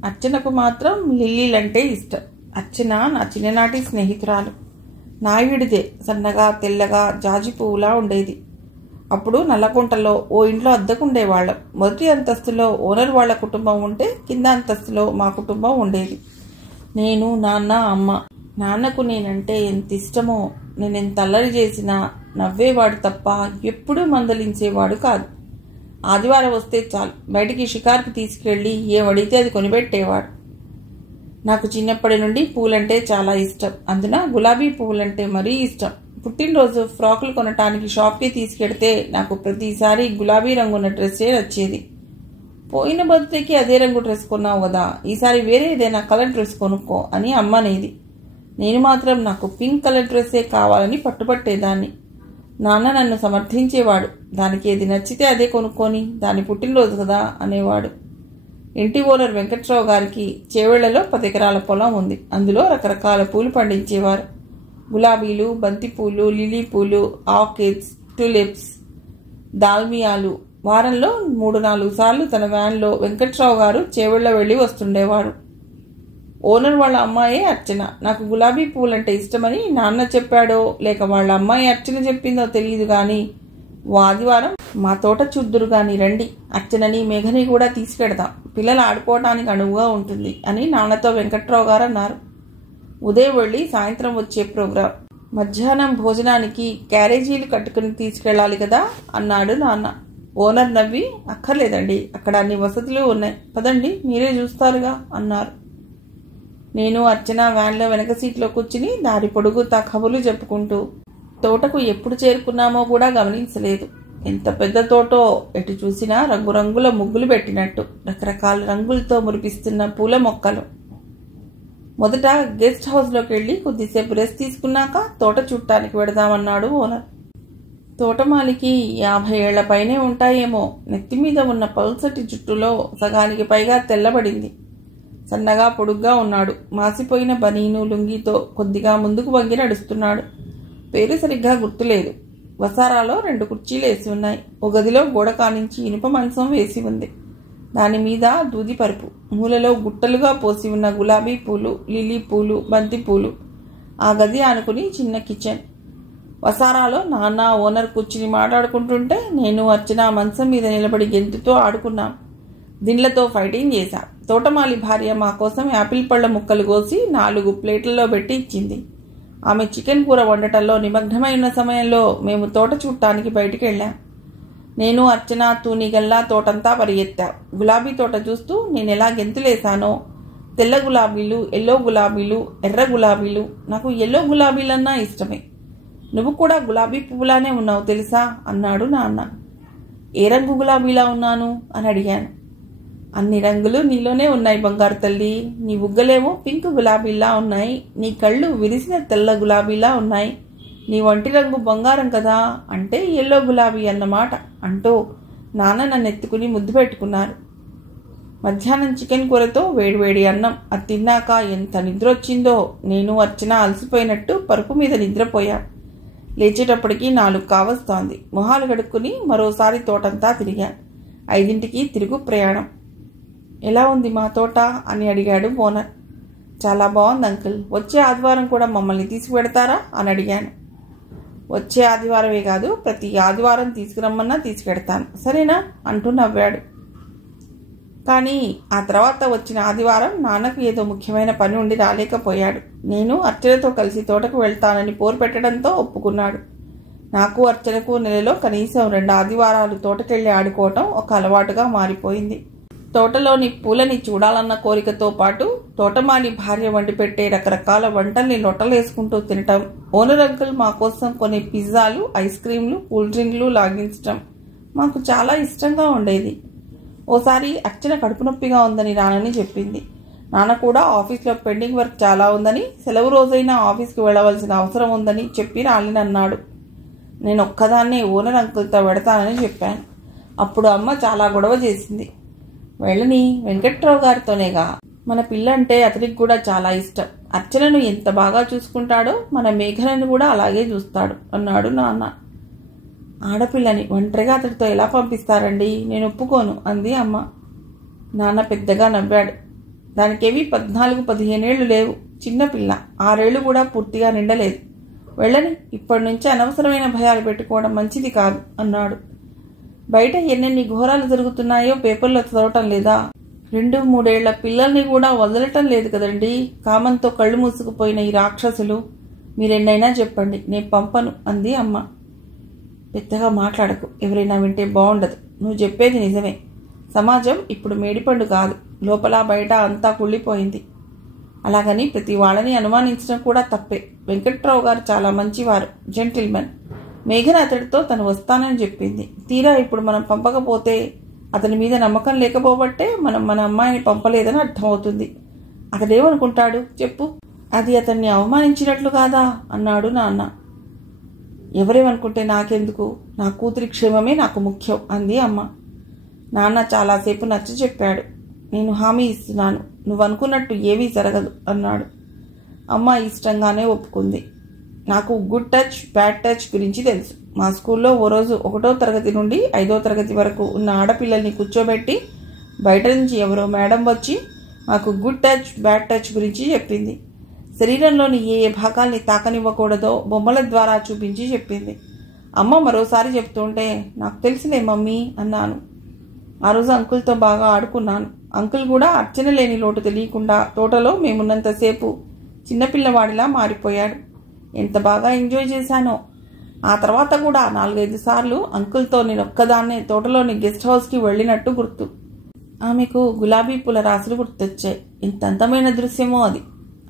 అర్చనకు మాత్రం లిల్లీలంటే ఇష్టం. అర్చన నా చిన్ననాటి స్నేహితురాలు. నాయుడిదే. సన్నగా తెల్లగా జాజి పువ్వులా ఉండేది. అప్పుడు నల్లకుంటలో ఓ ఇంట్లో అద్దెకుండేవాళ్ళం. మొదటి అంతస్తులో ఓనర్ వాళ్ల కుటుంబం ఉంటే కింద అంతస్తులో మా కుటుంబం ఉండేది. నేను, నాన్న, అమ్మ. నాన్నకు నేనంటే ఎంత ఇష్టమో. నేనెంత అల్లరి చేసినా నవ్వేవాడు తప్ప ఎప్పుడూ మందలించేవాడు కాదు. ఆదివారం వస్తే చాలు బయటికి షికార్కి తీసుకెళ్లి ఏమడిగితే అది కొనిపెట్టేవాడు. నాకు చిన్నప్పటి నుండి పూలంటే చాలా ఇష్టం. అందున గులాబీ పువ్వులంటే మరీ ఇష్టం. పుట్టినరోజు ఫ్రాకులు కొనటానికి షాప్కి తీసుకెడితే నాకు ప్రతిసారి గులాబీ రంగున్న డ్రెస్సే నచ్చేది. పోయిన బర్త్డేకి అదే రంగు డ్రెస్ కొన్నావు కదా, ఈసారి వేరే ఏదైనా కలర్ డ్రెస్ కొనుక్కో అని అమ్మ అనేది. నేను మాత్రం నాకు పింక్ కలర్ డ్రెస్సే కావాలని పట్టుపట్టేదాన్ని. నాన్న నన్ను సమర్థించేవాడు. దానికి ఏది నచ్చితే అదే కొనుక్కొని దాని పుట్టినరోజు కదా అనేవాడు. ఇంటి ఓనర్ వెంకట్రావు గారికి చేవెళ్లలో 10 ఎకరాల పొలం ఉంది. అందులో రకరకాల పూలు పండించేవారు. గులాబీలు, బంతిపూలు, లిలీ పూలు, ఆర్కిడ్స్, టులిప్స్, దాల్మియాలు. వారంలో 3-4 సార్లు తన వ్యాన్లో వెంకట్రావు గారు చేవెళ్ల వెళ్లి వస్తుండేవాడు. ఓనర్ వాళ్ళ అమ్మాయే అర్చన. నాకు గులాబీ పూలంటే ఇష్టమని నాన్న చెప్పాడో లేక వాళ్ళ అమ్మాయి అర్చన చెప్పిందో తెలియదు గాని ఆదివారం మా తోట చూద్దురు గాని రండి, అర్చనని మేఘని కూడా తీసుకెడతాం, పిల్లలు ఆడుకోవటానికి అనువుగా ఉంటుంది అని నాన్నతో వెంకట్రావు గారు అన్నారు. ఉదయం వెళ్ళి సాయంత్రం వచ్చే ప్రోగ్రాం. మధ్యాహ్నం భోజనానికి క్యారేజీలు కట్టుకుని తీసుకెళ్ళాలి కదా అన్నాడు నాన్న. ఓనర్ నవ్వి అక్కర్లేదండి, అక్కడ అన్ని వసతులు ఉన్నాయి, పదండి మీరే చూస్తారుగా అన్నారు. నేను అర్చన వ్యాన్లో వెనక సీట్లో కూర్చుని దారి పొడుగుతా కబుర్లు చెప్పుకుంటూ తోటకు ఎప్పుడు చేరుకున్నామో కూడా గమనించలేదు. ఎంత పెద్ద తోటో, ఎటు చూసినా రంగురంగుల ముగ్గులు పెట్టినట్టు రకరకాల రంగులతో మురిపిస్తున్న పూల మొక్కలు. మొదట గెస్ట్ హౌస్లోకి వెళ్ళి కొద్దిసేపు రెస్ట్ తీసుకున్నాక తోట చూడటానికి వెడదామన్నాడు ఓనర్. తోటమాలికి 50 ఏళ్ల పైనే ఉంటాయేమో. నెత్తిమీద ఉన్న పల్సటి జుట్టులో సగానికి పైగా తెల్లబడింది. సన్నగా పొడుగ్గా ఉన్నాడు. మాసిపోయిన బనీను లుంగితో కొద్దిగా ముందుకు వంగి నడుస్తున్నాడు. పేరు సరిగ్గా గుర్తులేదు. వసారాలో 2 కుర్చీలు వేసి ఉన్నాయి. ఒక గదిలో గోడ కానించి ఇనుప మంచం వేసి ఉంది. దానిమీద దూది పరుపు. మూలలో గుట్టలుగా పోసి ఉన్న గులాబీ పూలు, లిల్లీ పూలు, బంతి పూలు. ఆ గది ఆనుకుని చిన్న కిచెన్. వసారాలో నాన్న ఓనర్ కూర్చుని మాట్లాడుకుంటుంటే నేను అర్చన మంచం మీద నిలబడి గెంతుతో ఆడుకున్నాం. దిండ్లతో ఫైటింగ్ చేశాం. తోటమాలి భార్య మా కోసం యాపిల్ పళ్ళ ముక్కలు కోసి 4 ప్లేట్లలో పెట్టి ఇచ్చింది. ఆమె చికెన్ కూర వండటంలో నిమగ్నమై ఉన్న సమయంలో మేము తోట చూడటానికి బయటికి వెళ్ళాం. నేను అర్చన తూనిగల్లా తోటంతా పరిగెత్తాం. గులాబీ తోట చూస్తూ నేను ఎలా గెంతులేశానో. తెల్ల గులాబీలు, ఎల్లో గులాబీలు, ఎర్ర గులాబీలు. నాకు ఎల్లో గులాబీలన్నా ఇష్టమే. నువ్వు కూడా గులాబీ పువ్వులానే ఉన్నావు తెలుసా అన్నాడు నాన్న. ఏ రంగు గులాబీలా ఉన్నాను అని అడిగాను. అన్ని రంగులు నీలోనే ఉన్నాయి బంగారు తల్లి. నీ బుగ్గలేమో పింక్ గులాబీలా ఉన్నాయి, నీ కళ్ళు విరిసిన తెల్ల గులాబీలా ఉన్నాయి, నీ వంటి రంగు బంగారం కదా అంటే ఎల్లో గులాబీ అన్నమాట అంటూ నాన్న నన్ను ఎత్తుకుని ముద్దు పెట్టుకున్నారు. మధ్యాహ్నం చికెన్ కూరతో వేడివేడి అన్నం. అది తిన్నాక ఎంత నిద్ర వచ్చిందో. నేను అర్చన అలసిపోయినట్టు పరుపు మీద నిద్రపోయాం. లేచేటప్పటికి 4 కావస్తోంది. మొహాలు కడుక్కుని మరోసారి తోటంతా తిరిగాం. 5ంటికి తిరుగు ప్రయాణం. ఎలా ఉంది మా తోట అని అడిగాడు ఓనర్. చాలా బాగుంది అంకుల్. వచ్చే ఆదివారం కూడా మమ్మల్ని తీసుకువెడతారా అని అడిగాను. వచ్చే ఆదివారమే కాదు, ప్రతి ఆదివారం తీసుకురమ్మన్నా తీసుకెడతాను, సరేనా అంటూ నవ్వాడు. కానీ ఆ తర్వాత వచ్చిన ఆదివారం నాన్నకు ఏదో ముఖ్యమైన పని ఉండి రాలేకపోయాడు. నేను అర్చనతో కలిసి తోటకు వెళ్తానని పోరు పెట్టడంతో ఒప్పుకున్నాడు. నాకు అర్చనకు నెలలో కనీసం 2 ఆదివారాలు తోటకెళ్ళి ఆడుకోవటం ఒక అలవాటుగా మారిపోయింది. తోటలోని పూలని చూడాలన్న కోరికతో పాటు తోటమాలి భార్య వండి పెట్టే రకరకాల వంటల్ని లొట్టలేసుకుంటూ తినటం, ఓనర్ అంకుల్ మా కోసం కొన్ని పిజ్జాలు, ఐస్ క్రీంలు, కూల్ డ్రింక్లు లాగించటం మాకు చాలా ఇష్టంగా ఉండేది. ఓసారి అర్చన కడుపు నొప్పిగా ఉందని రానని చెప్పింది. నాన్న కూడా ఆఫీస్లో పెండింగ్ వర్క్ చాలా ఉందని, సెలవు రోజైనా ఆఫీస్కి వెళ్ళవలసిన అవసరం ఉందని చెప్పి రాలినన్నాడు. నేను ఒక్కదాన్నే ఓనర్ అంకుల్తో వెడతానని చెప్పాను. అప్పుడు అమ్మ చాలా గొడవ చేసింది. వెళ్ళని, వెంకట్రావు గారితోనేగా, మన పిల్ల అంటే అతనికి కూడా చాలా ఇష్టం. అర్చనను ఎంత బాగా చూసుకుంటాడో మన మేఘనను కూడా అలాగే చూస్తాడు అన్నాడు నాన్న. ఆడపిల్లని ఒంటరిగా అతడితో ఎలా పంపిస్తారండి, నేను ఒప్పుకోను అంది అమ్మ. నాన్న పెద్దగా నవ్వాడు. దానికేవి 14-15 ఏళ్లు లేవు, చిన్నపిల్ల, 6 ఏళ్లు కూడా పూర్తిగా నిండలేదు. వెళ్ళని, ఇప్పటి నుంచి అనవసరమైన భయాలు పెట్టుకోవడం మంచిది కాదు అన్నాడు. బయట ఎన్నెన్ని ఘోరాలు జరుగుతున్నాయో పేపర్లో చదవటం లేదా? 2-3 ఏళ్ల పిల్లల్ని కూడా వదలటం లేదు కదండి. కామంతో కళ్ళు మూసుకుపోయిన ఈ రాక్షసులు. మీరెన్నైనా చెప్పండి, నేను పంపను అంది అమ్మ. పెద్దగా మాట్లాడకు, ఎవరైనా వింటే బాగుండదు. నువ్వు చెప్పేది నిజమే. సమాజం ఇప్పుడు మేడిపండు కాదు, లోపల బయట అంతా కుళ్ళిపోయింది. అలాగని ప్రతి వాళ్ళని అనుమానించడం కూడా తప్పే. వెంకట్రావు గారు చాలా మంచివారు, జెంటిల్మెన్. మేఘన అతడితో తను వస్తానని చెప్పింది. తీరా ఇప్పుడు మనం పంపకపోతే అతని మీద నమ్మకం లేకపోబట్టే మనం మన అమ్మాయిని పంపలేదని అర్థమవుతుంది. అతడేమనుకుంటాడు చెప్పు? అది అతన్ని అవమానించినట్లు కాదా అన్నాడు నాన్న. ఎవరేమనుకుంటే నాకెందుకు, నా కూతురి క్షేమమే నాకు ముఖ్యం అంది అమ్మ. నాన్న చాలాసేపు నచ్చ చెప్పాడు. నేను హామీ ఇస్తున్నాను, నువ్వు అనుకున్నట్టు ఏమీ జరగదు అన్నాడు. అమ్మ ఇష్టంగానే ఒప్పుకుంది. నాకు గుడ్ టచ్, బ్యాడ్ టచ్ గురించి తెలుసు. మా స్కూల్లో ఓ రోజు 1వ తరగతి నుండి 5వ తరగతి వరకు ఉన్న ఆడపిల్లల్ని కూర్చోబెట్టి బయట నుంచి ఎవరో మేడం వచ్చి మాకు గుడ్ టచ్, బ్యాడ్ టచ్ గురించి చెప్పింది. శరీరంలోని ఏ భాగాల్ని తాకనివ్వకూడదో బొమ్మల ద్వారా చూపించి చెప్పింది. అమ్మ మరోసారి చెప్తుంటే నాకు తెలిసిలే మమ్మీ అన్నాను. ఆ రోజు అంకుల్తో బాగా ఆడుకున్నాను. అంకుల్ కూడా అర్చన లేని లోటు తెలియకుండా తోటలో మేమున్నంతసేపు చిన్నపిల్లవాడిలా మారిపోయాడు. ఎంత బాగా ఎంజాయ్ చేశానో. ఆ తర్వాత కూడా 4-5 సార్లు అంకుల్తో నేను ఒక్కదాన్నే తోటలోని గెస్ట్ హౌస్కి వెళ్ళినట్టు గుర్తు. ఆమెకు గులాబీ పూల రాసులు గుర్తొచ్చాయి. ఎంత అందమైన దృశ్యమో అది.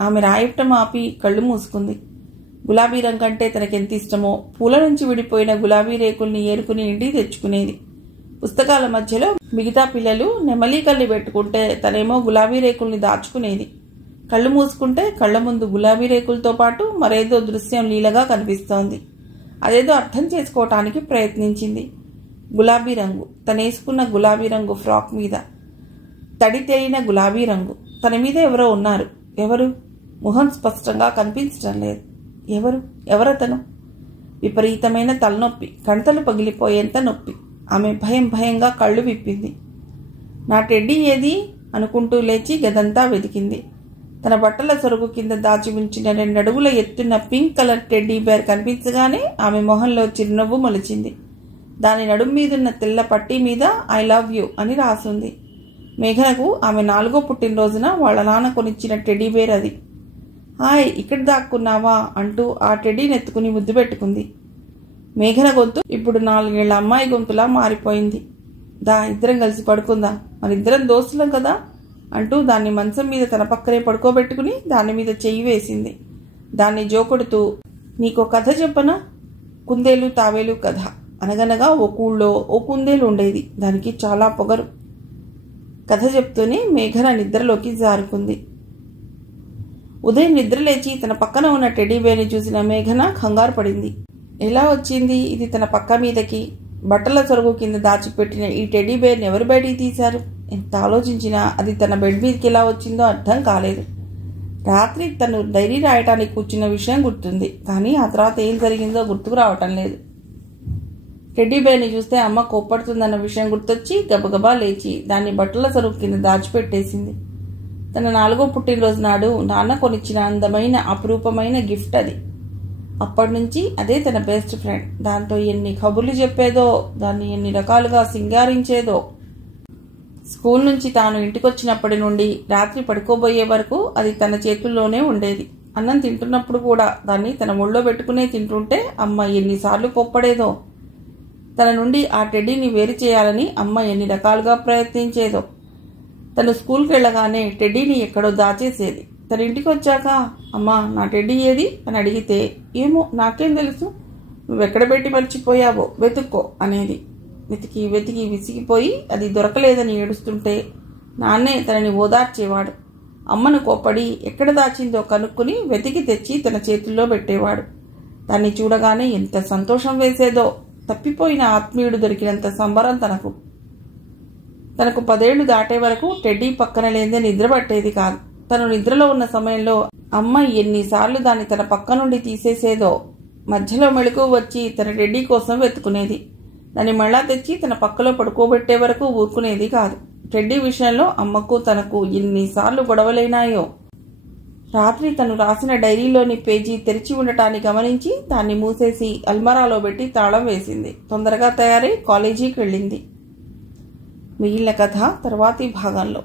ఆమె రాయటం ఆపి కళ్ళు మూసుకుంది. గులాబీ రంగు అంటే తనకెంత ఇష్టమో. పూల నుంచి విడిపోయిన గులాబీ రేకుల్ని ఏరుకుని ఇంటికి తెచ్చుకునేది. పుస్తకాల మధ్యలో మిగతా పిల్లలు నెమలి కళ్ళు పెట్టుకుంటే తనేమో గులాబీ రేకుల్ని దాచుకునేది. కళ్ళు మూసుకుంటే కళ్ల ముందు గులాబీ రేకులతో పాటు మరేదో దృశ్యం లీలగా కనిపిస్తోంది. అదేదో అర్థం చేసుకోవటానికి ప్రయత్నించింది. గులాబీ రంగు, తనేసుకున్న గులాబీ రంగు ఫ్రాక్ మీద తడి తేలిన గులాబీ రంగు. తన మీద ఎవరో ఉన్నారు. ఎవరు? ముఖం స్పష్టంగా కనిపించడం లేదు. ఎవరతను? విపరీతమైన తలనొప్పి, కణతలు పగిలిపోయేంత నొప్పి. ఆమె భయంగా కళ్ళు విప్పింది. నా టెడ్డీ ఏది అనుకుంటూ లేచి గదంతా వెతికింది. తన బట్టల సొరుగు కింద దాచి ఉంచిన 2 అడుగుల ఎత్తున్న పింక్ కలర్ టెడ్డీ బేర్ కనిపించగానే ఆమె మొహంలో చిరునవ్వు మొలిచింది. దాని నడుం మీదున్న తెల్ల పట్టీ మీద ఐ లవ్ యూ అని రాసుంది. మేఘనకు ఆమె 4వ పుట్టినరోజున వాళ్ళ నాన్న కొనిచ్చిన టెడ్డీ బేర్ అది. హాయ్, ఇక్కడ దాక్కున్నావా అంటూ ఆ టెడ్డీని ఎత్తుకుని ముద్దు పెట్టుకుంది. మేఘన గొంతు ఇప్పుడు 4 ఏళ్ల అమ్మాయి గొంతులా మారిపోయింది. దా, ఇద్దరం కలిసి పడుకుందా, మరిద్దరం దోస్తులం కదా అంటూ దాన్ని మంచం మీద తన పక్కనే పడుకోబెట్టుకుని దాని మీద చెయ్యి వేసింది. దాన్ని జోకొడుతూ, నీకో కథ చెప్పనా? కుందేలు తావేలు కథ. అనగనగా ఓ ఊళ్ళో ఓ కుందేలు ఉండేది. దానికి చాలా పొగరు. కథ చెప్తూనే మేఘన నిద్రలోకి జారుకుంది. ఉదయం నిద్రలేచి తన పక్కన ఉన్న టెడ్డీ బేర్ని చూసిన మేఘన కంగారు పడింది. ఎలా వచ్చింది ఇది తన పక్క మీదకి? బట్టల సొరుగు కింద దాచిపెట్టిన ఈ టెడ్డీ బేర్ని ఎవరు బయటికి తీశారు? ఎంత ఆలోచించినా అది తన బెడ్ మీదకి ఎలా వచ్చిందో అర్థం కాలేదు. రాత్రి తను డైరీ రాయటానికి కూర్చున్న విషయం గుర్తుంది, కానీ ఆ తర్వాత ఏం జరిగిందో గుర్తుకు రావటం లేదు. టెడ్డీ బేర్ని చూస్తే అమ్మ కోప్పడుతుందన్న విషయం గుర్తొచ్చి గబగబా లేచి దాన్ని బట్టల సరుకు కింద దాచిపెట్టేసింది. తన 4వ పుట్టినరోజు నాడు నాన్న కొనిచ్చిన అందమైన అపురూపమైన గిఫ్ట్ అది. అప్పటి నుంచి అదే తన బెస్ట్ ఫ్రెండ్. దాంతో ఎన్ని కబుర్లు చెప్పేదో, దాన్ని ఎన్ని రకాలుగా సింగారించేదో. స్కూల్ నుంచి తాను ఇంటికొచ్చినప్పటి నుండి రాత్రి పడుకోబోయే వరకు అది తన చేతుల్లోనే ఉండేది. అన్నం తింటున్నప్పుడు కూడా దాన్ని తన ఒళ్ళో పెట్టుకునే తింటుంటే అమ్మ ఎన్నిసార్లు కోప్పడేదో. తన నుండి ఆ టెడ్డీని వేరు చేయాలని అమ్మ ఎన్ని రకాలుగా ప్రయత్నించేదో. తను స్కూల్కి వెళ్ళగానే టెడ్డీని ఎక్కడో దాచేసేది. తన ఇంటికి వచ్చాక అమ్మా నా టెడ్డీ ఏది అని అడిగితే ఏమో నాకేం తెలుసు, నువ్వెక్కడ పెట్టి మర్చిపోయావో వెతుక్కో అనేది. వెతికి వెతికి విసిగిపోయి అది దొరకలేదని ఏడుస్తుంటే నాన్నే తనని ఓదార్చేవాడు. అమ్మను కోప్పడి ఎక్కడ దాచిందో కనుక్కుని వెతికి తెచ్చి తన చేతుల్లో పెట్టేవాడు. దాన్ని చూడగానే ఎంత సంతోషం వేసేదో. తప్పిపోయిన ఆత్మీయుడు దొరికినంత సంబరం తనకు. 10 ఏళ్లు దాటే వరకు టెడ్డీ పక్కన లేదే నిద్ర పట్టేది కాదు. తను నిద్రలో ఉన్న సమయంలో అమ్మ ఎన్నిసార్లు దాన్ని తన పక్క నుండి తీసేసేదో. మధ్యలో మెళుకు వచ్చి తన టెడ్డీ కోసం వెతుకునేది. దాన్ని మళ్ళా తెచ్చి తన పక్కలో పడుకోబెట్టే వరకు ఊరుకునేది కాదు. టెడ్డీ విషయంలో అమ్మకు తనకు ఎన్నిసార్లు గొడవలైనాయో. రాత్రి తను రాసిన డైరీలోని పేజీ తెరిచి ఉండటాన్ని గమనించి దాన్ని మూసేసి అల్మారాలో పెట్టి తాళం వేసింది. తొందరగా తయారై కాలేజీకి వెళ్ళింది. మిగిలిన కథ తర్వాతి భాగంలో.